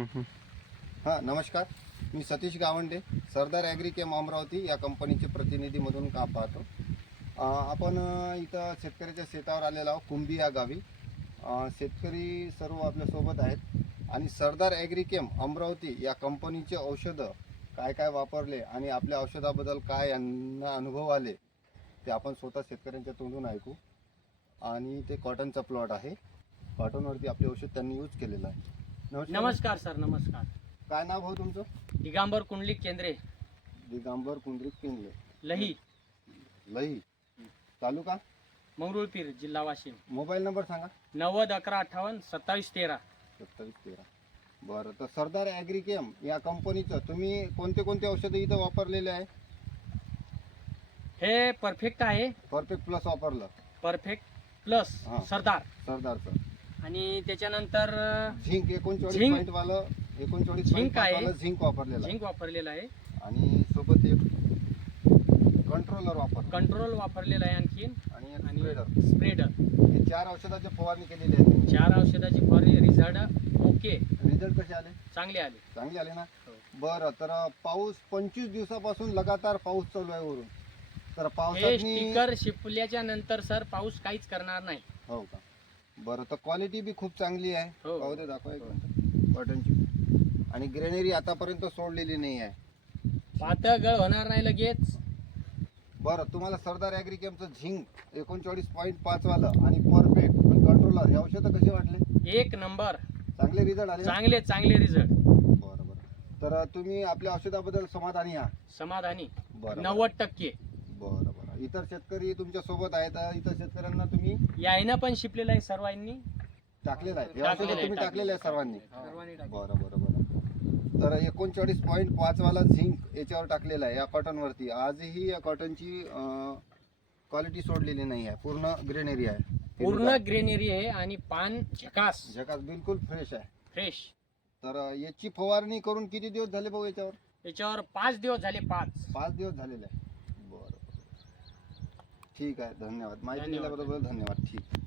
हां नमस्कार. मी सतीश गावंडे सरदार ॲग्रिकेम अमरावती या कंपनीचे प्रतिनिधीमधून काम पाहतो. आपण इथं शेतकऱ्याच्या शेतावर आलेलो आहोत कुंभी या गावी. शेतकरी सर्व आपल्यासोबत आहेत. आणि सरदार ॲग्रिकेम अमरावती या कंपनीचे औषधं काय काय वापरले आणि आपल्या औषधाबद्दल काय यांना अनुभव आले ते आपण स्वतः शेतकऱ्यांच्या तोंडून ऐकू. आणि ते कॉटनचा प्लॉट आहे. कॉटनवरती आपले औषध त्यांनी यूज केलेलं आहे. नमस्कार. सर नमस्कार. काय नाव भाऊ तुमचं? दिगांबर कुंडलिक केंद्रे. दिगंबर कुंद्रिक पिंगले लही. लई तालुका? मंगरुळपीर जिल्हा वाशिम. मोबाईल नंबर सांगा. नव्वद अकरा अठ्ठावन्न सत्तावीस तेरा. सत्तावीस तेरा. बरं तर सरदार ॲग्रिकेम या कंपनीचं तुम्ही कोणते कोणते औषधं इथं वापरलेले आहे? हे परफेक्ट आहे. परफेक्ट प्लस वापरलं. परफेक्ट प्लस हा. सरदार. सरदारचं. आणि त्याच्यानंतर झिंक एकोणचाळीस झिंक. पॉईंट वालं एकोणचाळीस झिंक आहे. वालं झिंक वापरलेलं आहे. झिंक वापरलेला आहे. आणि सोबत एक कंट्रोलर वापरलं कंट्रोल वापरलेला आहे आणखीन आणि एक आणि स्प्रेडर. स्प्रेडर. हे चार औषधाची फवारणी केलेली आहे तुम्ही. चार औषधाची फवारणी रिझल्ट ओके. रिझल्ट कसे आले? चांगले आले. चांगले आले ना? हो. बरं तर पाऊस पंचवीस दिवसापासून लगातार पाऊस चालू आहे वरून. तर हे पावसात स्टिकर शिपल्याच्या नंतर सर पाऊस काहीच करणार नाही. हो का? बरं तर क्वालिटी बी खूप चांगली आहे. हो. पाहू दे दाखवा एक मिनिट. कॉटनची आणि ग्रेनरी आतापर्यंत सोडलेली नाही आहे. पातळ गळ होणार नाही लगेच. बरं तुम्हाला सरदार ॲग्रिकेमचं झिंक एकोणचाळीस पॉईंट पाच वालं आणि परफेक्ट कंट्रोलर हे औषधं कसे वाटले? एक नंबर. चांगले रिझल्ट आले ना? चांगले चांगले रिझल्ट बरं बरं. तर तुम्ही आपल्या औषधाबद्दल समाधानी आहात? समाधानी. बरं. नव्वद टक्के. बरं बरं. इतर शेतकरी तुमच्यासोबत आहेत इतर शेतकऱ्यांना तुम्ही यायनं पण शिपलेलं आहे सर्वांनी. टाकलेलं आहे. टाकलेलं औषधं आहे, तुम्ही टाकलेलं आहे सर्वांनी. सर्वांनी बरं बरं बरं. तर एकोणचाळीस पॉईंट पाच वाला झिंक याच्यावर टाकलेला आहे या कॉटनवरती. आजही या कॉटनची क्वालिटी सोडलेली नाही आहे. पूर्ण ग्रेनरी आहे. पूर्ण ग्रेनरी आहे आणि पान झकास. झकास बिलकुल फ्रेश आहे. फ्रेश तर अं, याची फवारणी करून किती दिवस झाले भाऊ याच्यावर? याच्यावर पाच दिवस झाले पाच. पाच दिवस झालेले आहे. बरं बरं ठीक आहे धन्यवाद. माहिती. दिल्याबद्दल धन्यवाद. ठीक.